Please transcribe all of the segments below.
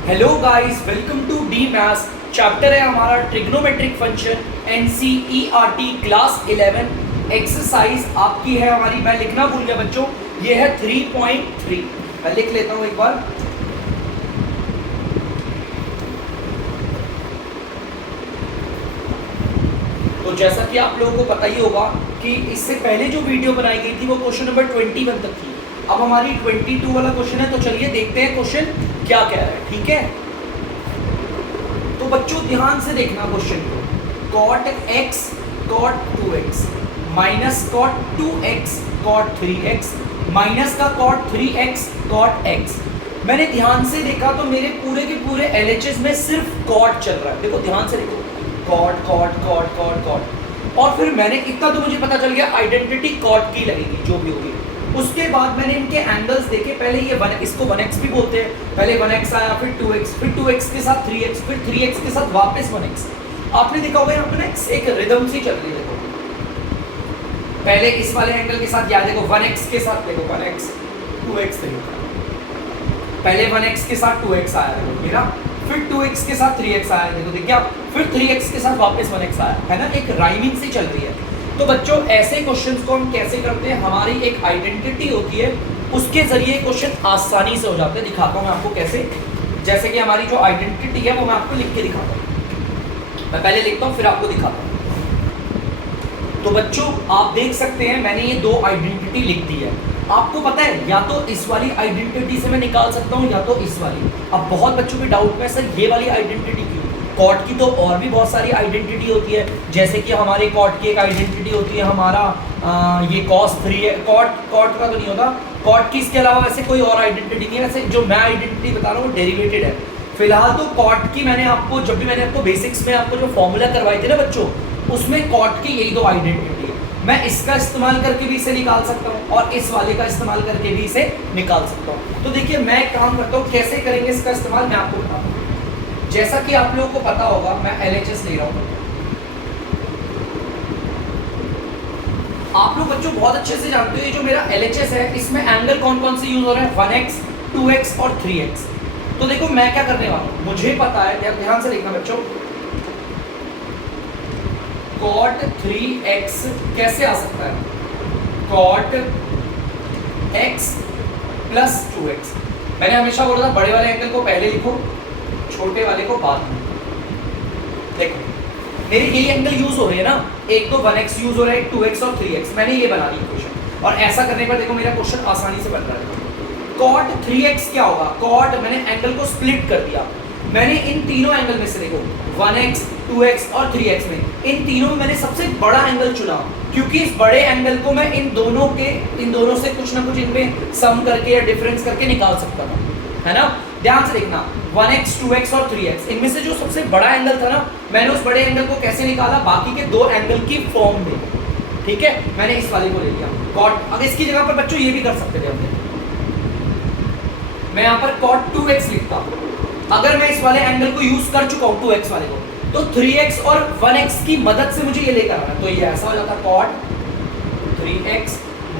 Hello guys, welcome to D maths. Chapter है हमारा trigonometric function NCERT class 11। Exercise आपकी है हमारी, मैं लिखना भूल गया बच्चों, ये है 3.3। मैं लिख लेता हूँ एक बार। तो जैसा कि आप लोगों को पता ही होगा कि इससे पहले जो वीडियो बनाई गई थी वो क्वेश्चन नंबर 21 तक थी। अब हमारी 22 वाला क्वेश्चन है, तो चलिए देखते हैं क्वेश्चन क्या कह रहा है। ठीक है, तो बच्चों ध्यान से देखना क्वेश्चन को। cot x cot 2x minus cot 2x cot 3x minus का cot 3x cot x। मैंने ध्यान से देखा तो मेरे पूरे के पूरे LHS में सिर्फ cot चल रहा है। देखो ध्यान से देखो, cot cot cot cot cot। और फिर मैंने इतना तो मुझे पता चल गया आइडेंटिटी cot की लगेगी जो भी होगी। उसके बाद मैंने इनके एंगल्स देखे। पहले ये इसको 1x भी बोलते हैं। पहले 1x आया, फिर 2x, फिर 2x के साथ 3x, फिर 3x के साथ वापस 1x। आपने देखा होगा यहाँ पे ना एक रिदम सी चल रही है। देखो पहले इस वाले एंगल के साथ या देखो 1x के साथ, देखो 1x 2x देखो, पहले 1x के साथ 2x आया देखो मेरा, फिर 2x के साथ 3x आया देखो, देखिए आप, फिर 3x के साथ वापस 1x आया है ना, एक राइमिंग सी चल रही है। तो बच्चों ऐसे क्वेश्चंस को हम कैसे करते हैं, हमारी एक आइडेंटिटी होती है, उसके जरिए क्वेश्चन आसानी से हो जाते हैं। दिखाता हूँ मैं आपको कैसे। जैसे कि हमारी जो आइडेंटिटी है वो मैं आपको लिख के दिखाता हूँ। मैं पहले लिखता हूँ फिर आपको दिखाता हूँ। तो बच्चों आप देख सकते हैं मैंने ये दो आइडेंटिटी लिख दी है। आपको पता है या तो इस वाली आइडेंटिटी से मैं निकाल सकता हूँ या तो इस वाली। अब बहुत बच्चों के डाउट में सर ये वाली आइडेंटिटी क्यों? कॉट की तो और भी बहुत सारी आइडेंटिटी होती है, जैसे कि हमारे कॉट की एक आइडेंटिटी होती है हमारा ये cos 3 है। कॉट का तो नहीं होता कॉट की, इसके अलावा वैसे कोई और आइडेंटिटी नहीं है। वैसे जो मैं आइडेंटिटी बता रहा हूँ वो डेरिवेटेड है। फिलहाल तो कॉट की मैंने आपको, जब भी मैंने आपको बेसिक्स में आपको जो फॉर्मूला करवाए थे ना बच्चों, उसमें कॉट की यही दो आइडेंटिटी है। मैं इसका इस्तेमाल करके भी इसे निकाल सकता हूँ और इस वाले का इस्तेमाल करके भी इसे निकाल सकता हूँ। तो देखिए मैं एक काम करता हूँ, कैसे करेंगे इसका इस्तेमाल मैं आपको बताता हूँ। जैसा कि आप लोगों को पता होगा, मैं LHS ले रहा हूँ। आप लोग बच्चों बहुत अच्छे से जानते हो ये जो मेरा LHS है इसमें एंगल कौन कौन से यूज हो रहे हैं, 1x 2x और 3x। तो देखो मैं क्या करने वाला हूँ, मुझे पता है, ध्यान से देखना बच्चों, cot 3x कैसे आ सकता है, cot x प्लस 2x। मैंने हमेशा बोला था बड़े वाले एंगल को पहले लिखो, छोटे वाले को बाद में। देखो मेरे यही एंगल यूज हो रहे हैं ना, एक तो 1x यूज हो रहा है, एक 2x और 3x। मैंने ये बना ली इक्वेशन, और ऐसा करने पर देखो मेरा क्वेश्चन आसानी से बन रहा है। cot 3x क्या होगा, cot मैंने एंगल को स्प्लिट कर दिया। मैंने इन तीनों एंगल में से देखो 1x 2x और 3x में, इन तीनों में मैंने सबसे बड़ा एंगल चुना, क्योंकि इस बड़े एंगल को मैं इन दोनों से कुछ ना कुछ इनमें सम करके या डिफरेंस करके निकाल सकता था, है ना। ध्यान से देखना 1x 2x और 3x, इनमें से जो सबसे बड़ा एंगल था ना, मैंने उस बड़े एंगल को कैसे निकाला, बाकी के दो एंगल की फॉर्म में। ठीक है, मैंने इस वाले को ले लिया cot। अब इसकी जगह पर बच्चों ये भी कर सकते थे हमने, मैं यहाँ पर cot 2x लिखता हूँ। अगर मैं इस वाले एंगल को यूज कर चुका हूँ 2x वाले को, तो 3x और 1x की मदद से मुझे ये लेकर आना, तो ये ऐसा हो जाता cot 3x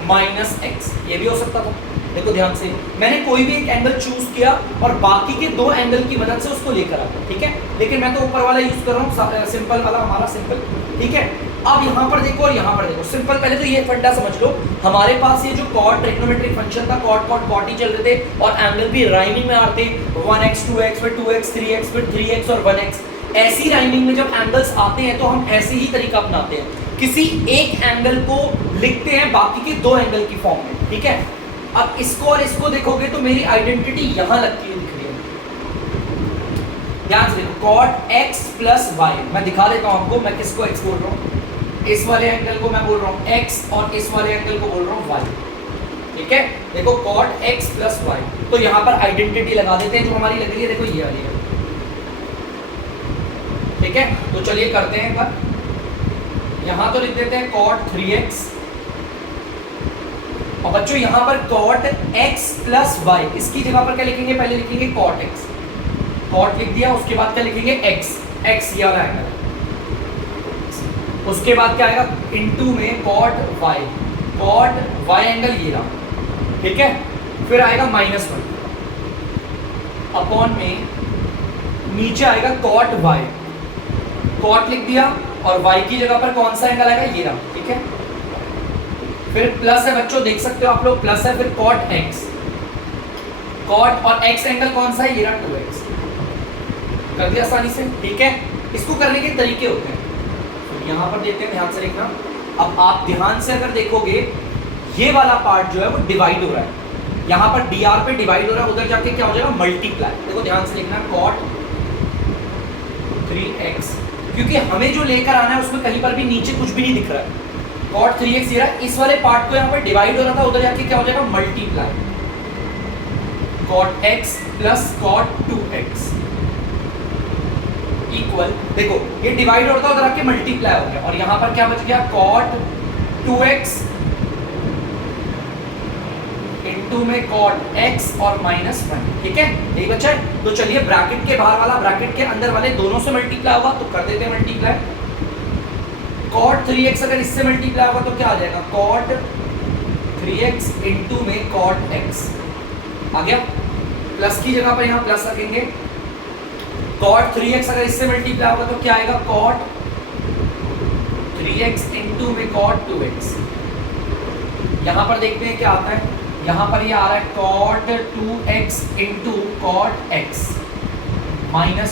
माइनस x। ये भी हो सकता था। देखो ध्यान से, मैंने कोई भी एक एंगल चूज किया और बाकी के दो एंगल की मदद से उसको लेकर आता। ठीक है, लेकिन मैं तो ऊपर वाला यूज कर रहा हूँ, सिंपल वाला हमारा सिंपल। ठीक है, अब यहाँ पर देखो और यहाँ पर देखो, सिंपल। पहले तो ये फंडा समझ लो, हमारे पास ये जो कॉट ट्रिग्नोमेट्रिक फंक्शन था, कॉट ही चल रहे थे और एंगल भी राइमिंग में आते, 1x 2x फिर 2x 3x फिर 3x और 1x। ऐसी राइमिंग में जब एंगल्स आते हैं तो हम ऐसे ही तरीका अपनाते हैं, किसी एक एंगल को लिखते हैं बाकी के दो एंगल की फॉर्म में। ठीक है, अब इसको और इसको देखोगे तो मेरी आइडेंटिटी यहां लगती हुई दिख रही है। ध्यान से देखो, cot x प्लस y। मैं दिखा देता हूं आपको मैं किसको x बोल रहा हूं, इस वाले एंगल को मैं बोल रहा हूं x और इस वाले एंगल को बोल रहा हूं y। ठीक है, देखो cot x प्लस y। तो यहां पर आइडेंटिटी लगा देते हैं जो हमारी लग रही है, देखो ये वाली है। ठीक है, तो चलिए करते हैं एक बार। यहां तो लिख देते हैं cot 3x, और बच्चों यहां पर cot x प्लस y, इसकी जगह पर क्या लिखेंगे, पहले लिखेंगे cot x, cot लिख दिया, उसके बाद क्या लिखेंगे x ये वाला एंगल, उसके बाद क्या आएगा इनटू में cot y एंगल ये रहा। ठीक है, फिर आएगा -1 अपॉन में नीचे आएगा cot y, cot लिख दिया और y की जगह पर कौन सा एंगल आएगा, ये रहा, ठीक है। फिर प्लस है बच्चों, देख सकते हो आप लोग, प्लस है, फिर cot x, cot और x एंगल कौन सा है, ये रहा 2x, कर दिया आसानी से, ठीक है। इसको करने के तरीके होते हैं, तो यहाँ पर देते हैं, ध्यान से देखना। अब आप ध्यान से अगर देखोगे ये वाला पार्ट जो है वो डिवाइड हो रहा है, यहाँ पर dr पे डिवाइड हो रहा है, उधर जाके क्या हो जाएगा, मल्टीप्लाई। देखो ध्यान से देखना, cot 3x, क्योंकि हमें जो लेकर आना है उसमें कहीं पर भी नीचे कुछ भी नहीं दिख रहा है, cot 3x ये रहा, इस वाले पार्ट को यहाँ पर डिवाइड हो रहा था, उधर जाके क्या हो जाएगा, multiply, cot x plus cot 2x equal, देखो ये डिवाइड हो रहा था, उधर आके मल्टीप्लाई हो गया, और यहाँ पर क्या बच गया, cot 2x इनटू में cot x और -1, ठीक है, यही बचा है। तो चलिए ब्रैकेट के बाहर वाला ब्रैकेट के अंदर वाले दोनों से मल्टीप्लाई होगा, तो कर देते हैं मल्टीप्लाई। cot 3x अगर इससे मल्टीप्लाई होगा तो क्या आ जाएगा, cot 3x इनटू में cot x आ गया, प्लस की जगह पर यहाँ प्लस रखेंगे। cot 3x अगर इससे मल्टीप्लाई होगा तो क्या आएगा, cot 3x इनटू में cot 2x। यहाँ पर देखते हैं क्या आता है, यहाँ पर ये आ रहा है cot 2x into cot x -1।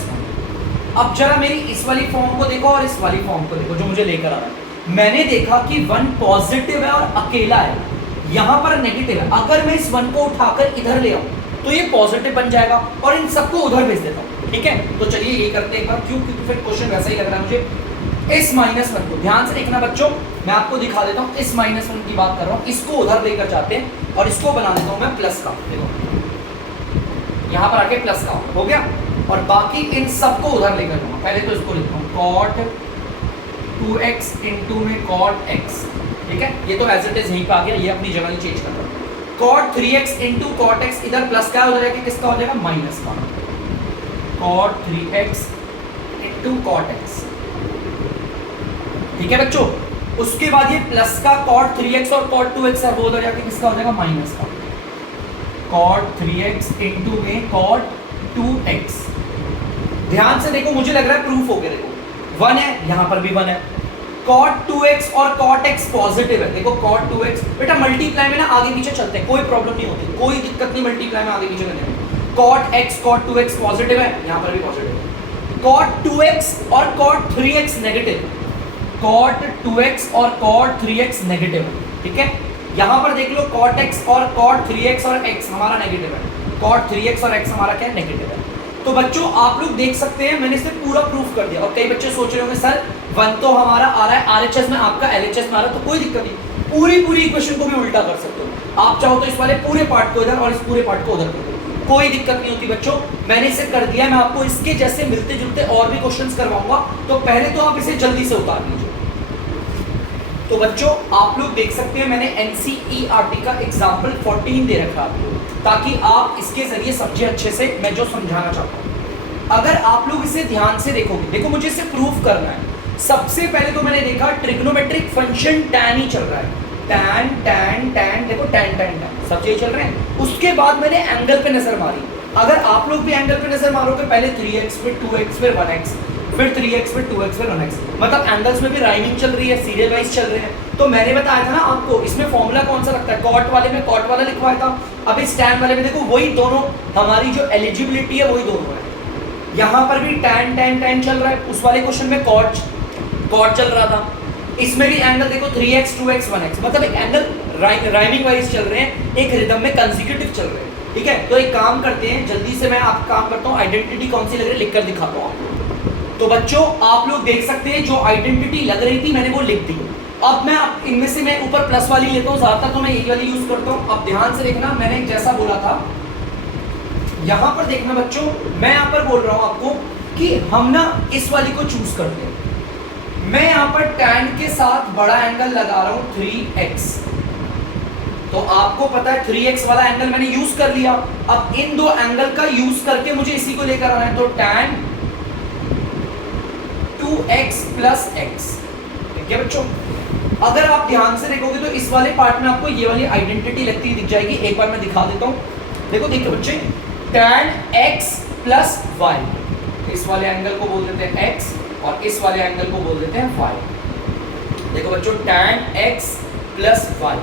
अब जरा मेरी इस वाली फॉर्म को देखो और इस वाली फॉर्म को देखो जो मुझे लेकर आ रहा है। मैंने देखा कि 1 पॉजिटिव है और अकेला है, यहाँ पर नेगेटिव है। अगर मैं इस 1 को उठाकर इधर ले आऊँ तो ये पॉजिटिव बन जाएगा और इन सबको उधर भेज देता हूँ, ठीक है। तो चलिए ये करते हैं एक बार, क्यों, क्योंकि फिर क्वेश्चन वैसा ही लग रहा है मुझे। इस -1 को ध्यान से देखना बच्चों, मैं आपको दिखा देता हूँ, इस -1 की बात कर रहा हूँ, इसको उधर लेकर जाते हैं और इसको बना देता हूँ मैं प्लस का, देखो यहाँ पर आके प्लस का हो गया, और बाकी इन सबको उधर लेकर जाऊँगा। पहले तो इसको लिखता हूँ cot 2x इनटू में cot x, ठीक है, ये तो एज इट इज यहीं पे आ गया, ये अपनी जगह नहीं चेंज कर रहा। cot 3x into cot x, इधर प्लस का उधर जाके किसका हो जाएगा, माइनस का, cot 3x into cot x, ठीक है बच्चों। उसके बाद ये प्लस का cot 3x और cot 2x है, वो उधर जाके किसका हो जाएगा, माइनस का, cot 3x इनटू में cot 2x। ध्यान से देखो, मुझे लग रहा है प्रूफ हो गया, देखो 1 है, यहाँ पर भी 1 है, cot 2x और cot x पॉजिटिव है। देखो cot 2x, बेटा मल्टीप्लाई में ना आगे पीछे चलते हैं, कोई प्रॉब्लम नहीं होती, कोई दिक्कत नहीं मल्टीप्लाई में आगे पीछे करने में। cot x cot 2x positive है, यहाँ पर भी पॉजिटिव है। cot 2x और cot 3x negative, cot 2x और cot 3x नेगेटिव है, ठीक है। यहाँ पर देख लो cot x और cot 3x और x हमारा नेगेटिव है, cot 3x और x हमारा क्या नेगेटिव है। तो बच्चों आप लोग देख सकते हैं, मैंने इसे पूरा प्रूफ कर दिया। और कई बच्चे सोच रहे होंगे सर 1 तो हमारा आ रहा है RHS में, आपका LHS में आ रहा है, तो कोई दिक्कत नहीं, पूरी इक्वेशन को भी उल्टा कर सकते हो आप। चाहो तो इस वाले पूरे पार्ट को इधर और इस पूरे पार्ट को उधर कर दो, कोई दिक्कत नहीं होती बच्चों। मैंने इसे कर दिया, मैं आपको इसके जैसे मिलते जुलते और भी क्वेश्चंस करवाऊंगा, तो पहले तो आप इसे जल्दी से उतार लीजिए। तो बच्चों आप लोग देख सकते हैं, मैंने NCERT का एग्जाम्पल 14 दे रखा है आपको, ताकि आप इसके जरिए समझे अच्छे से मैं जो समझाना चाहता हूँ। अगर आप लोग इसे ध्यान से देखोगे, देखो मुझे इसे प्रूफ करना है। सबसे पहले तो मैंने देखा ट्रिग्नोमेट्रिक फंक्शन tan ही चल रहा है, tan tan tan, देखो tan tan tan सब चीजें चल रहे हैं। उसके बाद मैंने एंगल पे नजर मारी। अगर आप लोग भी एंगल पे नजर मारोगे, पहले 3x फिर 2x फिर 1x फिर 3x फिर 2x फिर 1x, मतलब एंगल्स में भी राइमिंग चल रही है, सीरियल वाइज चल रहे हैं। तो मैंने बताया था ना आपको, इसमें फॉर्मूला कौन सा लगता है, कॉट वाले में कॉट वाला लिखवाया था, अब इस tan वाले में देखो वही दोनों, हमारी जो एलिजिबिलिटी है वही दोनों है। यहाँ पर भी tan tan tan चल रहा है, उस वाले क्वेश्चन में कॉट चल रहा था, इसमें भी एंगल देखो 3x 2x 1x, मतलब एक एंगल राइमिंग वाइज चल रहे हैं, एक रिदम में कंसेक्यूटिव चल रहे हैं, ठीक है। तो एक काम करते हैं, जल्दी से मैं आप काम करता हूँ, आइडेंटिटी कौन सी लग रही है लिखकर दिखाता हूँ आपको। तो बच्चों आप लोग देख सकते हैं, जो आइडेंटिटी लग रही थी मैंने वो लिख दी। अब मैं इनमें से मैं ऊपर प्लस वाली लेता हूँ, ज्यादातर तो मैं यही वाली यूज करता हूँ। अब ध्यान से देखना, मैंने जैसा बोला था, यहाँ पर देखना बच्चों, मैं यहाँ पर बोल रहा हूँ आपको कि हम ना इस वाली को चूज करते हैं। मैं यहाँ पर tan के साथ बड़ा एंगल लगा रहा हूँ 3x, तो आपको पता है 3x वाला एंगल मैंने यूज कर लिया। अब इन दो एंगल का यूज करके मुझे इसी को लेकर आना है, तो tan 2x प्लस x, ठीक है बच्चों। अगर आप ध्यान से देखोगे तो इस वाले पार्ट में आपको ये वाली आइडेंटिटी लगती दिख जाएगी। एक बार मैं दिखा देता हूँ, देखो देखिए बच्चे, tan x प्लस y, इस वाले एंगल को बोल देते हैं x और इस वाले एंगल को बोल देते हैं y। देखो बच्चों tan x plus y।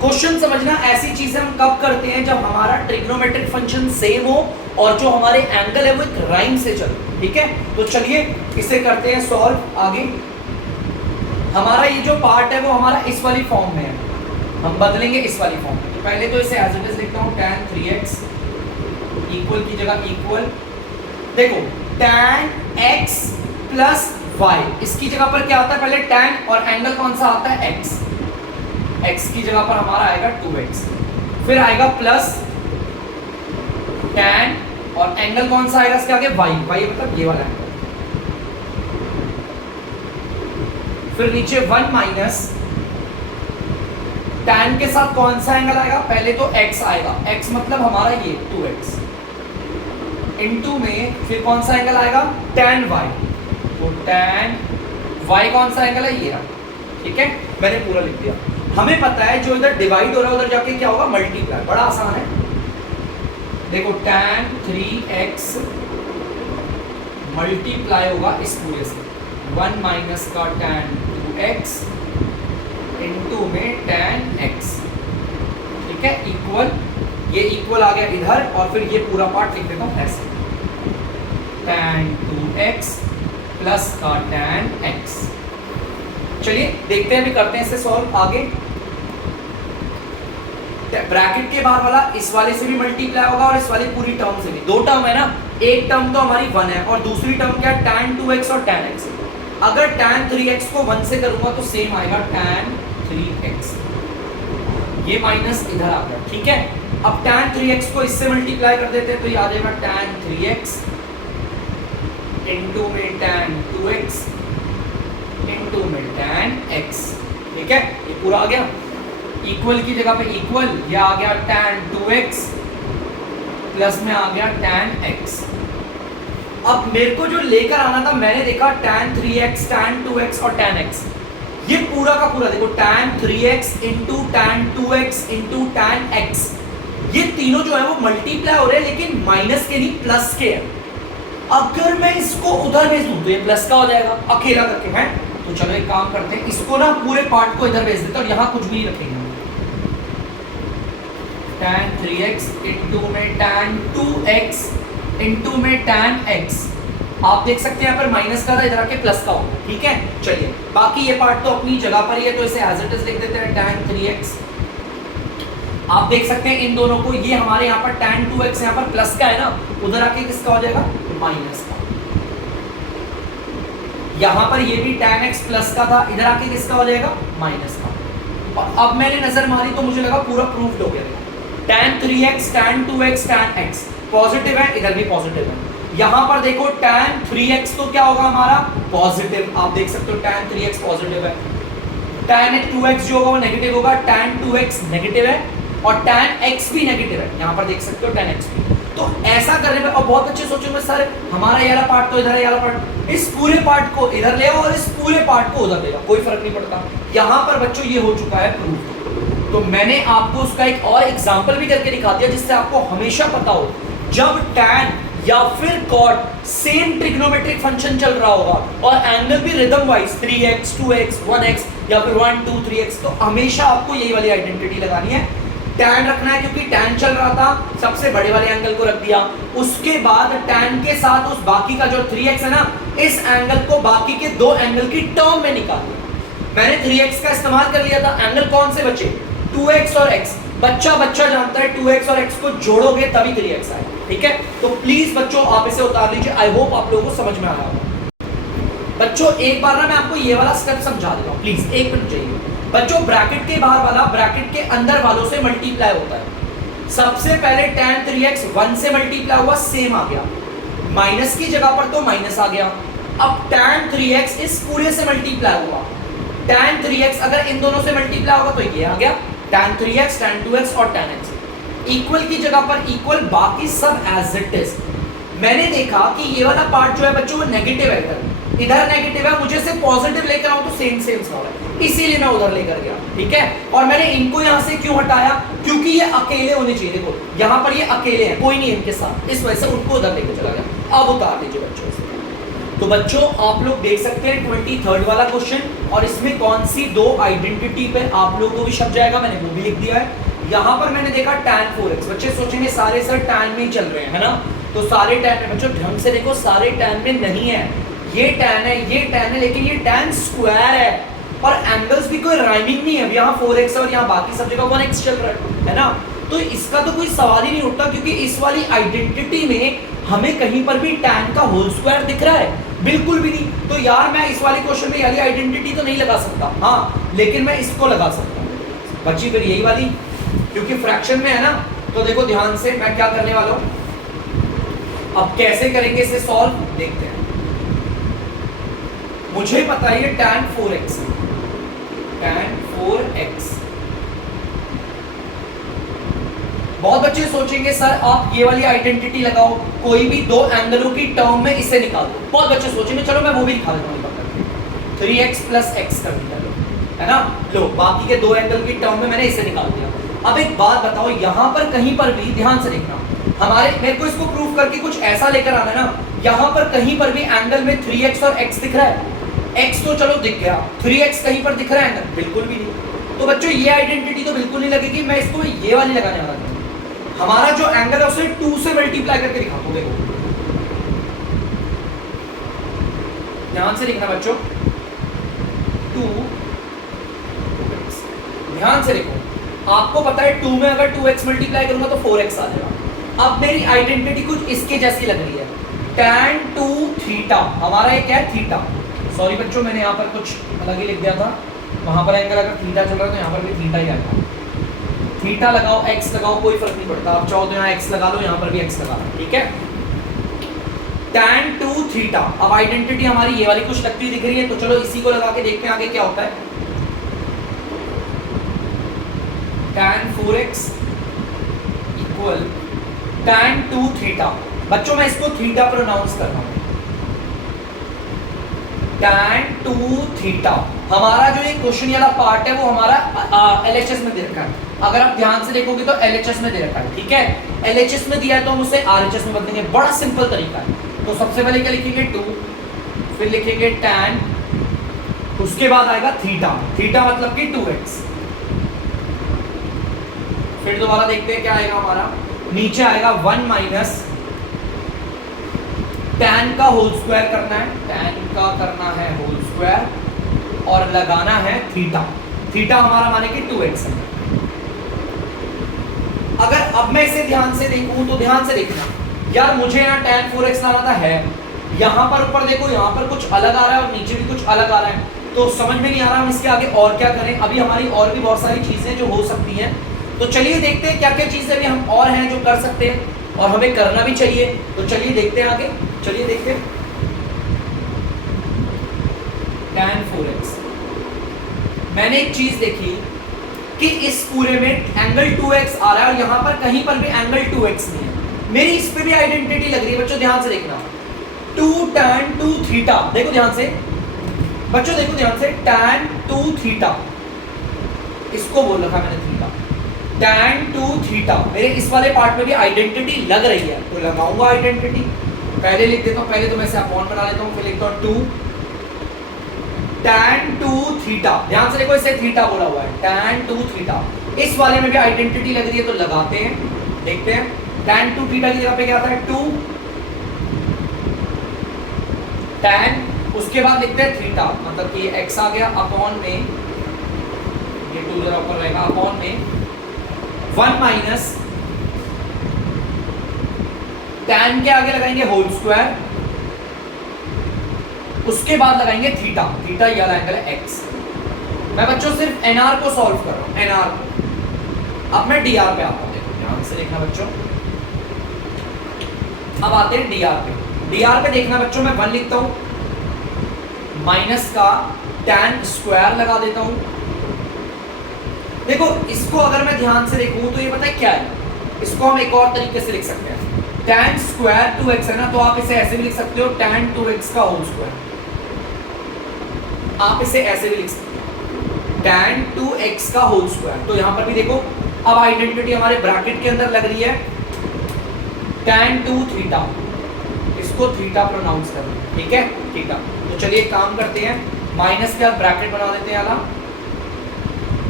Question समझना, ऐसी चीजें हम कब करते हैं जब हमारा ट्रिग्नोमेट्रिक फंक्शन सेम हो और जो हमारे एंगल है वो एक लाइन से चले। ठीक है, तो चलिए इसे करते हैं सॉल्व। आगे हमारा ये जो पार्ट है वो हमारा इस वाली फॉर्म में है, हम बदलेंगे इस वाली फॉर्म में। तो पहले तो इसे एज इट इज लिखता हूँ tan 3x इक्वल की जगह इक्वल, देखो tan x प्लस y, इसकी जगह पर क्या आता है पहले tan और एंगल कौन सा आता है x, x की जगह पर हमारा आएगा 2x, फिर आएगा प्लस tan और एंगल कौन सा आएगा इसके आगे y, y मतलब ये वाला एंगल, फिर नीचे 1 माइनस tan के साथ कौन सा एंगल आएगा, पहले तो x आएगा, x मतलब हमारा ये 2x, इनटू में फिर कौन सा एंगल आएगा tan y, तो tan y कौन सा एंगल है ये रहा। ठीक है, मैंने पूरा लिख दिया। हमें पता है जो इधर डिवाइड हो रहा है उधर जाके क्या होगा मल्टीप्लाई, बड़ा आसान है। देखो tan 3x मल्टीप्लाई होगा इस पूरे से 1 माइनस का tan 2x इनटू में tan x। ठीक है, इक्वल, ये इक्वल आ गया इधर और फिर ये पूरा पार्ट लिख देता हूं ऐसे tan 2x प्लस का tan x। चलिए देखते हैं, अभी करते हैं इसे सॉल्व। आगे ब्रैकेट के बाहर वाला इस वाले से भी मल्टीप्लाई होगा और इस वाली पूरी टर्म से भी, दो टर्म है ना, एक टर्म तो हमारी 1 है और दूसरी टर्म क्या है tan 2x और tan x। अगर tan 3x को 1 से करूंगा तो सेम आएगा tan 3x, ये माइनस इधर आ गया। ठीक है, अब tan 3x को इससे मल्टीप्लाई कर देते हैं तो ये आ जाएगा tan 3x इनटू में tan 2x इनटू में tan x। ठीक है, ये पूरा आ गया, इक्वल की जगह पे इक्वल, ये आ गया tan 2x प्लस में आ गया tan x। अब मेरे को जो लेकर आना था मैंने देखा tan 3x tan 2x और tan x, ये पूरा का पूरा देखो tan 3x into tan 2x into tan x, ये तीनों जो है वो मल्टीप्लाई हो रहे हैं लेकिन माइनस के नहीं प्लस के हैं। अगर मैं इसको उधर भेज दूं तो ये प्लस का हो जाएगा अकेला करके है। तो चलो एक काम करते हैं, इसको ना पूरे पार्ट को इधर भेज देते हैं और यहाँ कुछ भी नहीं रखेंगे। tan 3x इंटू में tan 2x इंटू में tan x, आप देख सकते हैं यहाँ पर माइनस का था, इधर आके प्लस का होगा। ठीक है, चलिए बाकी ये पार्ट तो अपनी जगह पर ही है तो इसे एज इट इज लिख देते हैं tan 3x। आप देख सकते हैं इन दोनों को, ये हमारे यहाँ पर tan 2x यहाँ पर प्लस का है ना, उधर आके किसका हो जाएगा माइनस का। यहाँ पर ये भी tan x प्लस का था, इधर आके किसका हो जाएगा माइनस का। और अब मैंने नजर मारी तो मुझे लगा पूरा प्रूफ हो गया। tan 3x tan 2x tan x positive है, इधर भी पॉजिटिव है। यहाँ पर देखो tan 3x तो क्या होगा हमारा पॉजिटिव, आप देख सकते हो tan 3x पॉजिटिव है, tan 2x जो होगा वो नेगेटिव होगा, tan 2x नेगेटिव है और tan x भी नेगेटिव है, यहाँ पर देख सकते हो tan x भी। तो ऐसा करने पे, और बहुत अच्छे सोचोगे सर हमारा ये वाला पार्ट तो इधर है, ये वाला पार्ट, इस पूरे पार्ट को इधर ले आओ और इस पूरे पार्ट को उधर ले जाओ, कोई फर्क नहीं पड़ता। यहाँ पर बच्चों ये हो चुका है प्रूफ। तो मैंने आपको उसका एक और एग्जाम्पल भी करके दिखा दिया जिससे आपको हमेशा पता हो जब tan या फिर cot सेम ट्रिग्नोमेट्रिक फंक्शन चल रहा होगा और एंगल भी rhythm wise 3x 2x 1x या फिर 1 2 3x, तो हमेशा आपको यही वाली आइडेंटिटी लगानी है। tan रखना है क्योंकि tan चल रहा था, सबसे बड़े वाले एंगल को रख दिया, उसके बाद tan के साथ उस बाकी का जो 3x है ना, इस एंगल को बाकी के दो एंगल की टर्म में निकाल दिया। मैंने 3x का इस्तेमाल कर लिया था, एंगल कौन से बचे 2x और x, बच्चा जानता है 2x और x को जोड़ोगे तभी 3x आएगा। ठीक है, तो प्लीज बच्चों आप इसे उतार लीजिए, आई होप आप लोगों को समझ में आ रहा होगा। बच्चों एक बार ना मैं आपको ये वाला स्टेप समझा देता हूँ, प्लीज एक मिनट चाहिए। बच्चों ब्रैकेट के बाहर वाला ब्रैकेट के अंदर वालों से मल्टीप्लाई होता है। सबसे पहले tan 3x 1 से मल्टीप्लाई हुआ, सेम आ गया, माइनस की जगह पर तो माइनस आ गया। अब tan 3x इस पूरे से मल्टीप्लाई हुआ, tan 3x अगर इन दोनों से मल्टीप्लाई होगा तो ये आ गया tan 3x tan 2x और tan x, इक्वल की जगह पर इक्वल, बाकी सब एज इट इज। मैंने देखा कि ये वाला पार्ट जो है बच्चों वो नेगेटिव है, इधर नेगेटिव है, मुझे से पॉजिटिव लेकर आऊं तो सेम सेम सा हो रहा है, इसीलिए मैं उधर लेकर गया। ठीक है, और मैंने इनको यहाँ से क्यों हटाया, क्योंकि ये अकेले होने चाहिए। देखो यहाँ पर ये अकेले हैं, कोई नहीं इनके साथ, इस वजह से उनको उधर लेकर चला गया। अब उतार दीजिए बच्चों से। तो बच्चों आप लोग देख सकते हैं 23rd वाला क्वेश्चन, और इसमें कौन सी दो आइडेंटिटी पे आप लोगों को भी शब्द जाएगा, मैंने वो भी लिख दिया है। यहाँ पर मैंने देखा tan 4x, बच्चे सोचेंगे सारे सर tan में ही चल रहे हैं, है ना, तो सारे tan में, बच्चों ढंग से देखो, सारे tan में नहीं है, ये tan है, ये tan है, लेकिन ये tan स्क्वायर है, और एंगल्स भी कोई राइमिंग नहीं है, यहाँ 4x और यहाँ बाकी सब जगह 1x चल रहा है ना, तो इसका तो कोई सवाल ही नहीं उठता, क्योंकि इस वाली आइडेंटिटी में हमें कहीं पर भी tan का होल स्क्वायर दिख रहा है, बिल्कुल भी नहीं। तो यार मैं इस वाले क्वेश्चन में वाली आइडेंटिटी तो नहीं लगा सकता, हाँ लेकिन मैं इसको लगा सकता हूँ बच्ची, फिर यही वाली, क्योंकि फ्रैक्शन में है ना। तो देखो ध्यान से मैं क्या करने वाला हूँ, अब कैसे करेंगे इसे सॉल्व देखते हैं। मुझे पता है ये tan 4x, tan 4x। बहुत बच्चे सोचेंगे सर आप ये वाली आइडेंटिटी लगाओ, कोई भी दो एंगलों की टर्म में इसे निकाल दो। बहुत बच्चे सोचेंगे चलो मैं वो भी निकाल देता हूँ, 3x + x कर दिया, है ना, लो बाकी के दो एंगल की टर्म में मैंने इसे निकाल दिया। अब एक बात बताओ, यहाँ पर कहीं पर भी ध्यान से देखना, हमारे मेरे को इसको प्रूव करके कुछ ऐसा लेकर आना ना, यहाँ पर कहीं पर भी एंगल में 3x और x दिख रहा है, x तो चलो दिख गया, 3x कहीं पर दिख रहा है एंगल, बिल्कुल भी नहीं। तो बच्चों ये आइडेंटिटी तो बिल्कुल नहीं लगेगी, मैं इसको ये वाली लगाने वाला था। हमारा जो एंगल है उसे 2 से मल्टीप्लाई करके दिखाता हूं, देखो ध्यान से देखना बच्चों, 2, ध्यान से देखो, आपको पता है 2 में अगर 2x मल्टीप्लाई करूंगा तो 4x आ जाएगा। अब मेरी आइडेंटिटी कुछ इसके जैसी लग रही है, tan 2 थीटा, हमारा ये क्या है थीटा, सॉरी बच्चों मैंने यहाँ पर कुछ अलग ही लिख दिया था, वहां पर एंगल अगर थीटा चल रहा है तो यहाँ पर भी थीटा ही आएगा, थीटा लगाओ x लगाओ कोई फर्क नहीं पड़ता, आप चाहो तो यहाँ x लगा लो, यहाँ पर भी x लगा लो, ठीक है, tan 2 थीटा। अब आइडेंटिटी हमारी ये वाली कुछ लगती हुई दिख रही है, तो चलो इसी को लगा के देखते हैं आगे क्या होता है। tan 4x equal tan 2 theta, बच्चों मैं इसको थीटा प्रोनाउंस कर रहा हूँ, tan 2 थीटा। हमारा जो ये क्वेश्चन वाला पार्ट है वो हमारा LHS में दे रखा है, अगर आप ध्यान से देखोगे तो LHS में दे रखा है, ठीक है, LHS में दिया है तो हम उसे RHS में बदलेंगे, बड़ा सिंपल तरीका है। तो सबसे पहले क्या लिखेंगे 2, फिर लिखेंगे tan, उसके बाद आएगा थीटा, थीटा मतलब कि 2x, फिर दोबारा देखते हैं क्या आएगा हमारा, नीचे आएगा 1 माइनस tan का होल स्क्वायर करना है, tan का करना है होल स्क्वायर और लगाना है थीटा, थीटा हमारा माने कि 2x है। अगर अब मैं इसे ध्यान से देखूं तो ध्यान से देखना यार, मुझे यहाँ tan 4x लाना था, है यहाँ पर ऊपर देखो, यहाँ पर कुछ अलग आ रहा है और नीचे भी कुछ अलग आ रहा है, तो समझ में नहीं आ रहा हम इसके आगे और क्या करें। अभी हमारी और भी बहुत सारी चीजें जो हो सकती हैं, तो चलिए देखते हैं क्या क्या चीजें भी हम और हैं जो कर सकते हैं और हमें करना भी चाहिए। तो चलिए देखते हैं आगे, चलिए देखते हैं tan 4x। मैंने एक चीज देखी कि इस पूरे में एंगल 2x आ रहा है और यहाँ पर कहीं पर भी एंगल 2x नहीं है, मेरी इस पे भी आइडेंटिटी लग रही है। बच्चों ध्यान से देखना, 2 tan 2 थीटा, देखो ध्यान से बच्चों, देखो ध्यान से, tan 2 थीटा, इसको बोल रखा मैंने थीटा, tan 2 थीटा, मेरे इस वाले पार्ट में भी आइडेंटिटी लग रही है, तो लगाऊंगा आइडेंटिटी। पहले लिख देता हूँ, पहले तो मैं इसे अपॉन बना लेता हूँ, फिर लिखता हूँ 2 tan 2 थीटा, ध्यान से देखो इसे थीटा बोला हुआ है, tan 2 थीटा, इस वाले में भी आइडेंटिटी लग रही है, तो लगाते हैं, देखते हैं। tan 2 थीटा की जगह पे क्या आता है 2 tan, उसके बाद लिखते हैं थीटा, मतलब कि x आ गया अपॉन में, ये 2 जरा ऊपर रहेगा, अपॉन में 1 माइनस tan के आगे लगाएंगे होल स्क्वायर, उसके बाद लगाएंगे थीटा, थीटा ये वाला एंगल है x। मैं बच्चों सिर्फ nr को सॉल्व कर रहा हूं, nr को। अब मैं dr पे आता हूं, देखो ध्यान से देखना बच्चों, अब आते हैं dr पे। dr पे देखना बच्चों, मैं 1 लिखता हूं, माइनस का tan स्क्वायर लगा देता हूं। देखो इसको अगर मैं ध्यान से देखूं तो ये पता है क्या है, इसको हम एक और तरीके से लिख सकते हैं, tan स्क्वायर 2x है ना, तो आप इसे ऐसे भी लिख सकते हो tan 2x का होल स्क्वायर, आप इसे ऐसे भी लिख सकते हो tan 2x का होल स्क्वायर। तो यहां पर भी देखो, अब आइडेंटिटी हमारे ब्रैकेट के अंदर लग रही है tan 2 थीटा, इसको थीटा प्रोनाउंस कर रहे हैं, ठीक है, थीटा। तो चलिए एक काम करते हैं, माइनस के बाद ब्रैकेट बना देते हैं आला,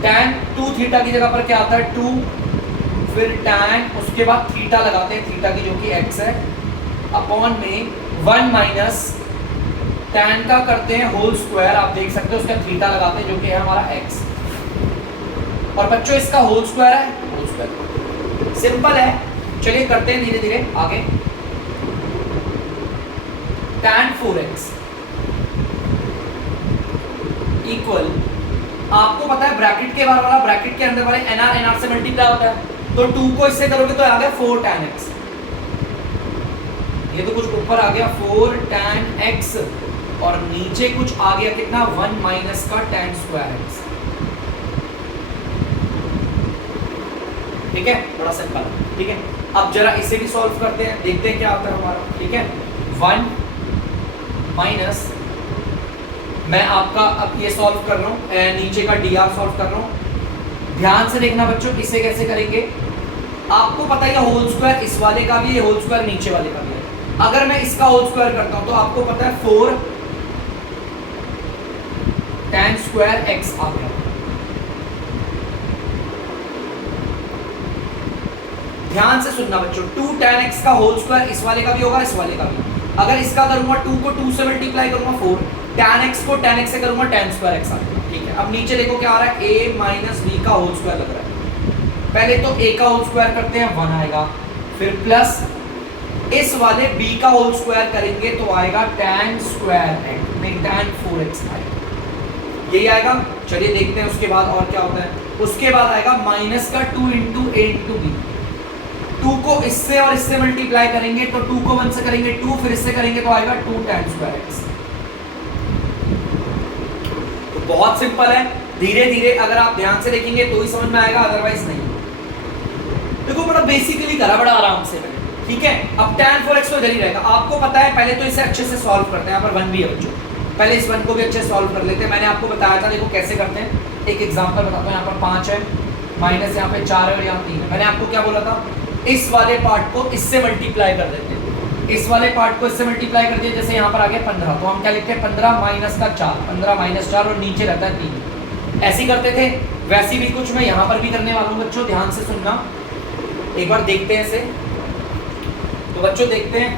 tan 2 थीटा की जगह पर क्या आता है 2, फिर tan, उसके बाद थीटा लगाते हैं, थीटा की जो कि x है, अपॉन में 1 माइनस tan का करते हैं होल स्क्वायर, आप देख सकते हो उसका थीटा लगाते हैं जो कि है हमारा x, और बच्चों इसका होल स्क्वायर है, होल स्क्वायर सिंपल है। चलिए करते हैं धीरे धीरे आगे, tan 4x इक्वल, आपको पता है ब्रैकेट के बाहर वाला ब्रैकेट के अंदर वाले nr से मल्टीप्लाई होता है, तो 2 को इससे करोगे तो आ गया 4 tan x, ये तो कुछ ऊपर आ गया 4 tan x, और नीचे कुछ आ गया कितना 1 माइनस का tan स्क्वायर x, ठीक है, बड़ा सिंपल, ठीक है। अब जरा इसे भी सॉल्व करते हैं, देखते हैं क्या आता है हमारा, ठीक है। 1 माइनस, मैं आपका अब ये सॉल्व कर रहा हूँ, नीचे का dr सॉल्व कर रहा हूँ, ध्यान से देखना बच्चों, इसे कैसे करेंगे, आपको पता है होल स्क्वायर इस वाले का भी है, होल स्क्वायर नीचे वाले का भी है। अगर मैं इसका होल स्क्वायर करता हूँ तो आपको पता है 4 tan स्क्वायर x आ गया। ध्यान से सुनना बच्चों, 2 tan x का होल स्क्वायर इस वाले का भी होगा, इस वाले का भी। अगर इसका करूंगा 2 को 2 से मल्टीप्लाई करूंगा 4, tan x को tan x से करूंगा tan स्क्वायर x आ जाएगा, ठीक है। अब नीचे देखो क्या आ रहा है, a माइनस b का होल स्क्वायर लग रहा है, पहले तो a का होल स्क्वायर करते हैं 1 आएगा, फिर प्लस इस वाले b का होल स्क्वायर करेंगे तो आएगा tan स्क्वायर x, नहीं tan 4x आएगा, यही आएगा। चलिए देखते हैं उसके बाद और क्या होता है, उसके बाद आएगा माइनस का 2 इंटू a इंटू बी, 2 को इससे और इससे मल्टीप्लाई करेंगे तो 2 को 1 से करेंगे 2, फिर इससे करेंगे तो आएगा 2 tan स्क्वायर x। तो बहुत सिंपल है, धीरे धीरे अगर आप ध्यान से देखेंगे तो ही समझ में आएगा, अदरवाइज नहीं। देखो बड़ा बेसिकली करा, बड़ा आराम से मैंने, ठीक है। अब tan 4x तो इधर ही रहेगा, आपको पता है, पहले तो इसे अच्छे से सॉल्व करते हैं, यहाँ पर 1 भी है बच्चों, पहले इस 1 को भी अच्छे से सॉल्व कर लेते हैं। मैंने आपको बताया था, देखो कैसे करते हैं, एक एग्जांपल बताता हूँ। यहाँ पर 5 है, माइनस यहाँ पे 4 है और यहाँ 3 है। मैंने आपको क्या बोला था, इस वाले पार्ट को इससे मल्टीप्लाई कर देते हैं, इस वाले पार्ट को इससे मल्टीप्लाई कर दिया, जैसे यहाँ पर आ गया 15, तो हम क्या लिखते हैं 15 माइनस का 4, 15 माइनस 4 और नीचे रहता है 3, ऐसे ही करते थे। वैसी भी कुछ मैं यहाँ पर भी करने वाला हूँ बच्चों, ध्यान से सुनना, एक बार देखते हैं इसे। तो बच्चों देखते हैं,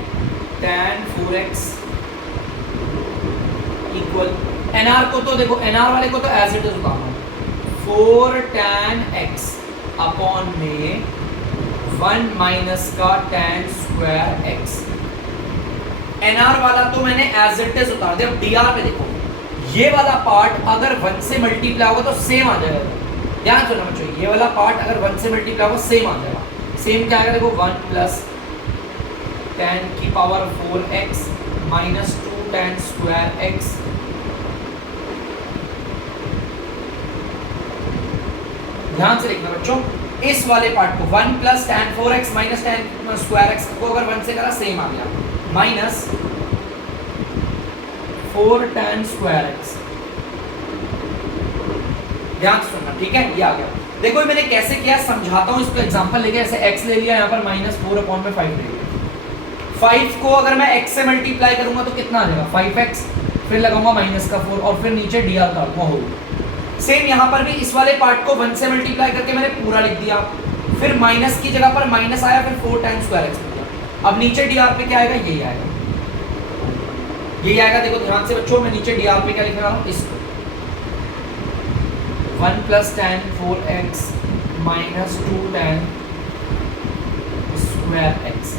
tan 4x इक्वल, nr को तो देखो, nr वाले को तो एज इट इज उतारना, 4 tan x अपॉन में 1 माइनस का tan स्क्वायर x। nr वाला तो मैंने एज इट इज उतार दिया। अब dr पे देखो, ये वाला पार्ट अगर 1 से मल्टीप्लाई होगा तो सेम आ जाएगा, ध्यान सुनना बच्चों, ये वाला पार्ट अगर 1 से मल्टीप्लाई होगा सेम आ जाएगा। सेम क्या आएगा, देखो 1 प्लस tan की power 4x minus 2 tan square x, ध्यान से देखना बच्चों, इस वाले पार्ट को 1 plus tan 4x minus tan square x को अगर 1 से करा सेम आ गया, माइनस 4 tan स्क्वायर x, ध्यान से सुनना, ठीक है, ये आ गया। देखो मैंने कैसे किया समझाता हूँ, इसको एग्जांपल लेके, ऐसे x ले लिया, यहाँ पर माइनस 4 अपॉन में 5 ले लिया, 5 को अगर मैं x से मल्टीप्लाई करूंगा तो कितना आ जाएगा 5x, फिर लगाऊंगा माइनस का 4 और फिर नीचे dr काटूंगा होल। सेम यहाँ पर भी इस वाले पार्ट को 1 से मल्टीप्लाई करके मैंने पूरा लिख दिया, फिर माइनस की जगह पर माइनस आया, फिर 4 tan स्क्वायर x दिया। अब नीचे dr पे क्या आएगा, यही आएगा, यही आएगा। देखो ध्यान से बच्चों, मैं नीचे dr पे क्या लिख रहा हूँ, इसको 1 plus tan 4x minus 2 tan square x।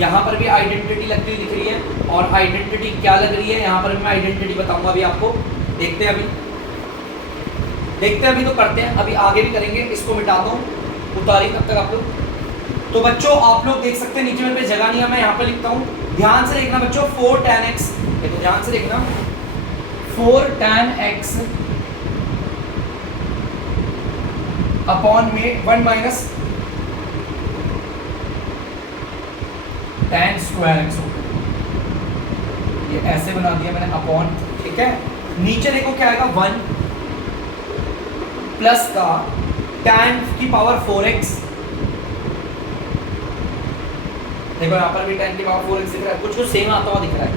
यहाँ पर भी आइडेंटिटी लगती हुई दिख रही है, और आइडेंटिटी क्या लग रही है, यहाँ पर मैं आइडेंटिटी बताऊंगा अभी आपको। देखते हैं अभी तो करते हैं, अभी आगे भी करेंगे। इसको मिटाता हूँ, उतारी तब तक आप लोग। तो बच्चों आप लोग देख सकते हैं, नीचे मेरे पे जगह नहीं है, मैं यहाँ पर लिखता हूँ, ध्यान से देखना बच्चों। 4 tan x, देखो ध्यान से देखना, 4 tan x अपॉन में 1 माइनस tan स्क्वायर x होगा, ये ऐसे बना दिया मैंने अपॉन, ठीक है। नीचे देखो क्या आएगा, 1 प्लस का tan की पावर 4x देखो यहाँ पर भी tan की पावर 4x दिख रहा है, कुछ कुछ सेम आता हुआ दिख रहा है।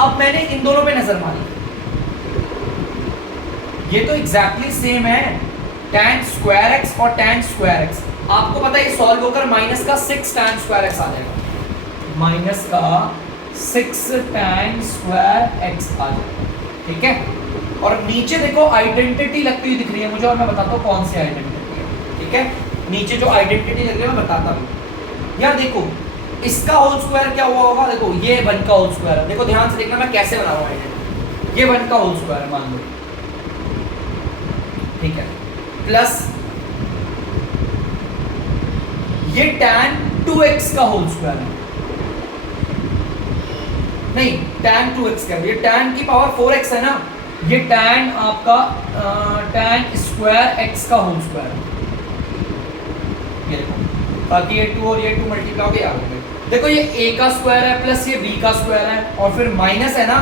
अब मैंने इन दोनों पे नजर मारी, ये तो एग्जैक्टली सेम है, tan स्क्वायर x और tan स्क्वायर x। आपको पता है ये सॉल्व होकर माइनस का 6 tan स्क्वायर x आ जाएगा, माइनस का 6 tan स्क्वायर x आ जाएगा, ठीक है। और नीचे देखो आइडेंटिटी लगती हुई दिख रही है मुझे, और मैं बताता हूँ कौन सी आइडेंटिटी है, ठीक है। नीचे जो आइडेंटिटी लग रही है मैं बताता हूँ। यार देखो इसका होल स्क्वायर क्या हुआ होगा, देखो ये 1 का होल स्क्वायर है, देखो ध्यान से देखना मैं कैसे बना रहा हूँ आइडेंटिटी। ये 1 का होल स्क्वायर है मान लो, ठीक है, प्लस ये tan 2x का होल स्क्वायर है, नहीं tan 2x का, ये tan की पावर 4x है ना, ये tan आपका tan स्क्वायर x का होल स्क्वायर है। ये देखो बाकी ये 2 और ये 2 मल्टीप्लाई हो गए आ गए। देखो ये a का स्क्वायर है प्लस ये b का स्क्वायर है और फिर माइनस है ना,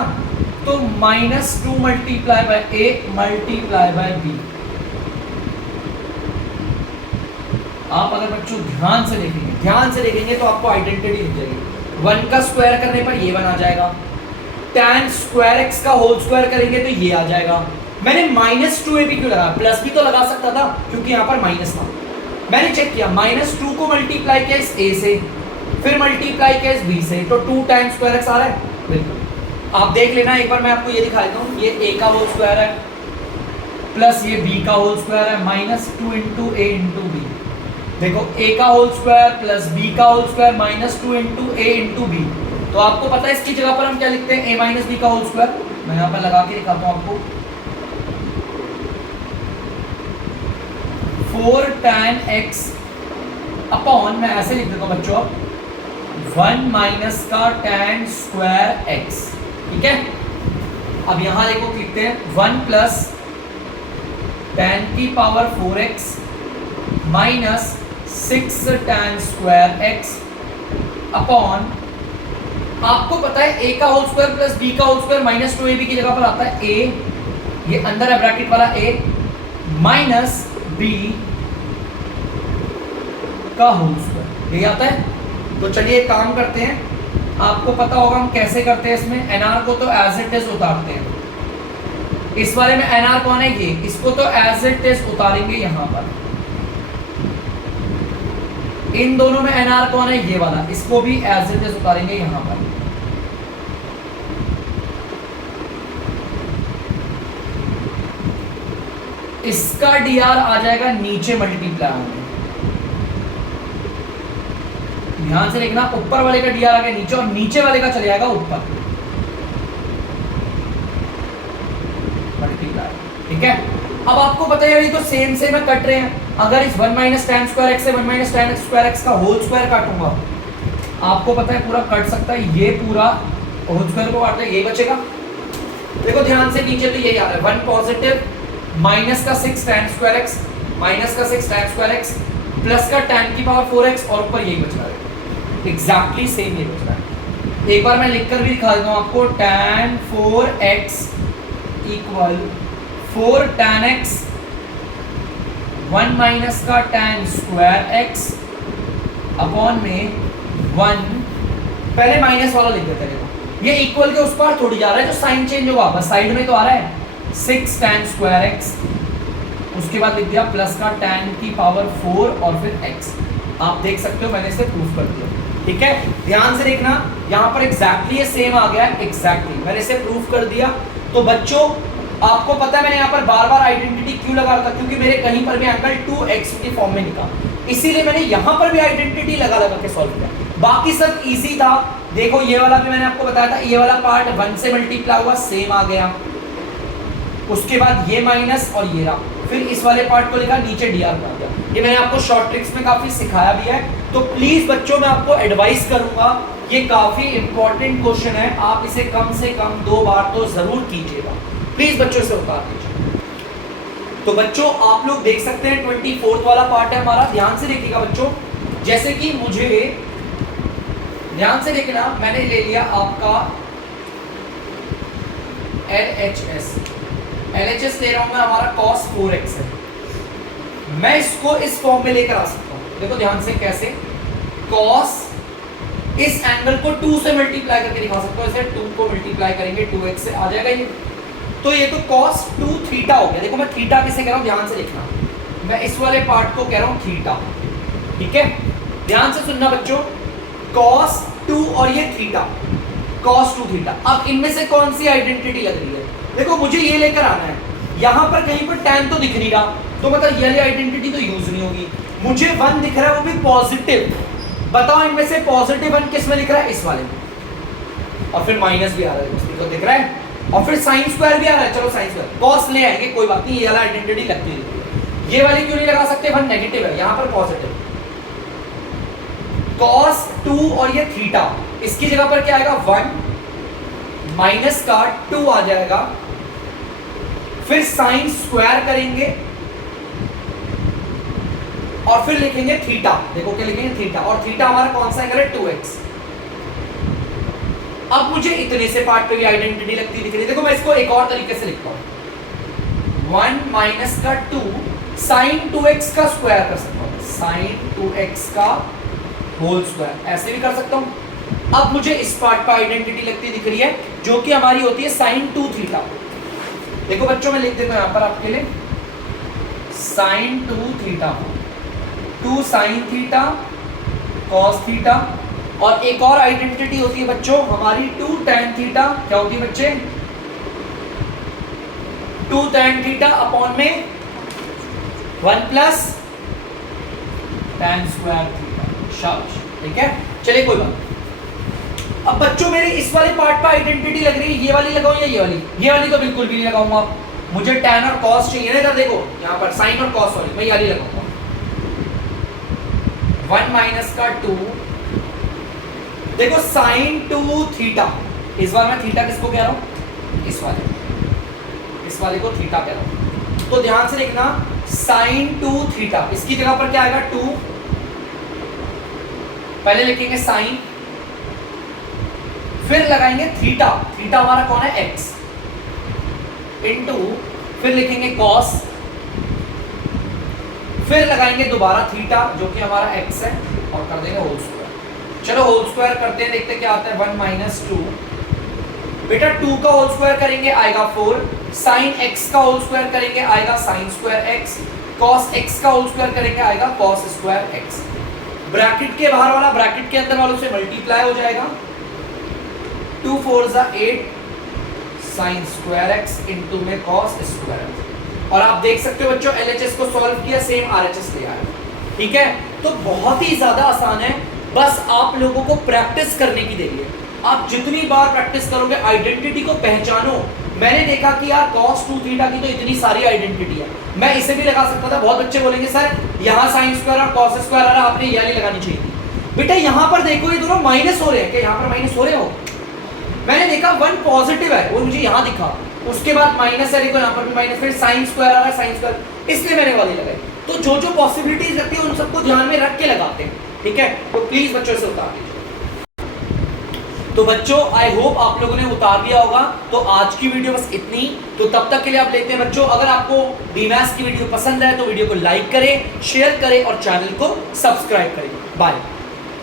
तो -2 multiply by a multiply by b। आप अगर बच्चों ध्यान से देखेंगे तो आपको आइडेंटिटी दिख जाएगी। 1 का स्क्वायर करने पर ये 1 आ जाएगा, tan स्क्वायर x का होल स्क्वायर करेंगे तो ये आ जाएगा। मैंने -2ab क्यों लगाया, प्लस भी तो लगा सकता था क्योंकि यहाँ पर माइनस था। मैंने चेक किया, -2 को मल्टीप्लाई किया इस a से, फिर मल्टीप्लाई किया इस b से, तो 2 tan स्क्वायर x आ रहा है। बिल्कुल आप देख लेना, एक बार मैं आपको ये दिखा देता हूँ, ये a का होल स्क्वायर है प्लस ये b का होल स्क्वायर है, -2 इंटू a इंटू b। देखो a का होल स्क्वायर प्लस b का whole square -2 into a into b। तो आपको पता है इसकी जगह पर हम क्या लिखते हैं, a माइनस b का होल स्क्वायर। मैं यहाँ पर लगा के दिखाता हूँ आपको, 4 tan x अपॉन, मैं ऐसे लिख देता हूँ बच्चों, 1 माइनस का tan स्क्वायर x, ठीक है। अब यहाँ देखो लिखते हैं 1 प्लस tan की power 4x minus 6 tan square x upon, आपको पता है a का होल स्क्वायर प्लस b का होल स्क्वायर -2ab की जगह पर आता है a, ये अंदर है ब्रैकेट वाला a, माइनस b का होल स्क्वायर, यही आता है। तो चलिए एक काम करते हैं, आपको पता होगा हम कैसे करते हैं इसमें, nr को तो एज इट इज उतारते हैं, इस वाले में nr कौन है ये, इसको तो एज इट इज उतारेंगे यहाँ पर, इन दोनों में nr कौन है ये वाला, इसको भी एज इट इज उतारेंगे यहाँ पर। इसका dr आ जाएगा नीचे मल्टीप्लाई होंगे, ध्यान से देखना, ऊपर वाले का dr आ गया नीचे और नीचे वाले का चले जाएगा ऊपर मल्टीप्लाई, ठीक है। अब आपको पता है ये तो सेम सेम है, कट रहे हैं। अगर इस 1 माइनस tan स्क्वायर x से 1 माइनस tan स्क्वायर x का होल स्क्वायर काटूंगा, आपको पता है पूरा कट सकता है, ये पूरा होल स्क्वायर को काटता है, यही बचेगा। देखो ध्यान से, नीचे तो यही आ रहा है 1 पॉजिटिव माइनस का 6 tan स्क्वायर x माइनस का 6 tan स्क्वायर x प्लस का tan की पावर 4x और ऊपर यही बच रहा है, एग्जैक्टली सेम ये बच रहा है। एक बार मैं लिखकर भी दिखा देता हूँ आपको, tan 4x equal 4 tan x 1 minus का tan स्क्वायर x अपॉन में 1, पहले माइनस वाला लिख देते हैं, ये इक्वल के उस पार थोड़ी जा रहा है, जो साइन चेंज होगा बस साइड में तो आ रहा है, 6 tan स्क्वायर x, उसके बाद लिख दिया प्लस का tan की पावर 4 और फिर x। आप देख सकते हो मैंने इसे प्रूफ कर दिया, ठीक है। ध्यान से देखना, यहाँ पर एग्जैक्टली ये सेम आ गया है, एग्जैक्टली मैंने इसे प्रूफ कर दिया। तो बच्चों आपको पता है मैंने यहाँ पर बार बार आइडेंटिटी क्यों लगा रखा, क्योंकि मेरे कहीं पर भी एंगल 2x की फॉर्म में निकला, इसीलिए मैंने यहाँ पर भी आइडेंटिटी लगा के सॉल्व किया। बाकी सब इजी था, देखो ये वाला भी मैंने आपको बताया था, ये वाला पार्ट 1 से मल्टीप्लाई हुआ सेम आ गया, उसके बाद ये माइनस और ये रहा, फिर इस वाले पार्ट को लिखा, नीचे dr आ गया। ये मैंने आपको शॉर्ट ट्रिक्स में काफी सिखाया भी है, तो प्लीज बच्चों मैं आपको एडवाइस करूंगा, ये काफी इंपॉर्टेंट क्वेश्चन है, आप इसे कम से कम 2 बार तो जरूर कीजिएगा, प्लीज बच्चों से उतार दीजिए। तो बच्चों आप लोग देख सकते हैं 24th वाला पार्ट है हमारा, ध्यान से देखिएगा बच्चों। जैसे कि मुझे ध्यान से देखना, मैंने ले लिया आपका LHS ले रहा हूं मैं, हमारा cos 4x है, मैं इसको इस फॉर्म में लेकर आ सकता हूं। देखो ध्यान से कैसे, cos इस एंगल को 2 से मल्टीप्लाई करके दिखा सकते हो, ऐसे 2 को मल्टीप्लाई करेंगे 2x से आ जाएगा ये। तो ये तो cos 2 थीटा हो गया। देखो मैं थीटा किसे कह रहा हूँ, ध्यान से लिखना, मैं इस वाले पार्ट को कह रहा हूँ थीटा, ठीक है। ध्यान से सुनना बच्चों, cos 2 और ये थीटा, cos 2 थीटा। अब इनमें से कौन सी आइडेंटिटी लग रही है? देखो मुझे ये लेकर आना है, यहां पर कहीं पर tan तो दिख नहीं रहा, तो मतलब ये आइडेंटिटी तो यूज नहीं होगी। मुझे 1 दिख रहा है, वो भी पॉजिटिव। बताओ इनमें से पॉजिटिव 1 किस में दिख रहा है? इस वाले में। और फिर माइनस भी आ रहा है, तो दिख रहा है, और फिर साइन स्क्वायर भी आ रहा है। चलो साइन स्क्वायर, cos ले आएंगे, कोई बात नहीं, ये वाला आइडेंटिटी लगती है। ये वाली क्यों नहीं लगा सकते? 1 नेगेटिव है, यहां पर पॉजिटिव। cos 2 और ये थीटा, इसकी जगह पर क्या आएगा? 1 माइनस का 2 आ जाएगा, फिर साइन स्क्वायर करेंगे और फिर लिखेंगे थीटा। देखो क्या लिखेंगे? थीटा। और थीटा हमारा कौन सा एंगल है? 2x। अब मुझे इतने से पार्ट पे भी आइडेंटिटी लगती दिख रही है। देखो मैं इसको एक और तरीके से लिखता हूं, 1 माइनस का 2 साइन 2x का स्क्वायर कर सकता हूं, साइन 2x का होल स्क्वायर, ऐसे भी कर सकता हूं। अब मुझे इस पार्ट पर आइडेंटिटी लगती दिख रही है, जो कि हमारी होती है साइन 2 थीटा। देखो बच्चों मैं लिख देता हूं यहां पर आपके लिए, sine 2 theta, 2 sine theta cos theta. और एक और आइडेंटिटी होती है बच्चों हमारी 2 tan थीटा। क्या होती है बच्चे? 2 tan थीटा अपॉन में 1 प्लस tan स्क्वायर थीटा। शाबाश, ठीक है। चलिए कोई बात। अब बच्चों मेरे इस वाले पार्ट पर आइडेंटिटी लग रही है, ये वाली लगाऊं या ये वाली? ये वाली तो बिल्कुल भी नहीं लगाऊंगा, मुझे tan और cos चाहिए ना। इधर देखो यहां पर साइन और cos वाली, मैं ये वाली लगाऊंगा। 1 माइनस का 2, देखो साइन 2 थीटा, इस बार मैं थीटा किसको कह रहा हूं? इस वाले को थीटा कह रहा हूं। तो ध्यान से देखना, साइन 2 थीटा, इसकी जगह पर क्या आएगा? 2, पहले लिखेंगे साइन, फिर लगाएंगे थीटा, थीटा हमारा कौन है? x, इनटू फिर लिखेंगे cos, फिर लगाएंगे दोबारा थीटा जो कि हमारा x है, और कर देंगे होल स्क्वायर। चलो होल स्क्वायर करते हैं, देखते क्या आता है। 1 माइनस 2, बेटा 2 का होल स्क्वायर करेंगे आएगा 4, साइन x का होल स्क्वायर करेंगे आएगा sine square x, cos x का होल स्क्वायर करेंगे आएगा cos स्क्वायर x। ब्रैकेट के बाहर वाला ब्रैकेट के अंदर वालों से मल्टीप्लाई हो जाएगा, 2 4 8 साइन स्क्वायर x इनटू में cos स्क्वायर x। और आप देख सकते हो बच्चों LHS को सॉल्व किया, सेम RHS ले आया, ठीक है। तो बहुत ही ज्यादा आसान है, बस आप लोगों को प्रैक्टिस करने की देरी है। आप जितनी बार प्रैक्टिस करोगे, आइडेंटिटी को पहचानो। मैंने देखा कि यार cos 2 थीटा की तो इतनी सारी आइडेंटिटी है, मैं इसे भी लगा सकता था। बहुत बच्चे बोलेंगे सर यहाँ साइन स्क्वायर और cos स्क्वायर आ रहा, आपने ये वाली लगानी चाहिए थी। बेटा यहाँ पर देखो ये दोनों माइनस हो रहे हैं, क्या यहाँ पर माइनस हो रहे हो? मैंने देखा 1 पॉजिटिव है, वो मुझे यहाँ दिखा, उसके बाद माइनस है, देखो यहाँ पर भी माइनस, फिर साइन स्क्वायर आ रहा है, साइन स्क्वायर, इसलिए मैंने वाली लगाई। तो जो जो पॉसिबिलिटीज रखती है उन सबको ध्यान में रख के लगाते हैं, ठीक है। तो प्लीज बच्चों से उतार दीजिए। तो बच्चों आई होप आप लोगों ने उतार दिया होगा। तो आज की वीडियो बस इतनी, तो तब तक के लिए आप लेते हैं बच्चों। अगर आपको डीमैथ्स की वीडियो पसंद है तो वीडियो को लाइक करें, शेयर करें और चैनल को सब्सक्राइब करें। बाय।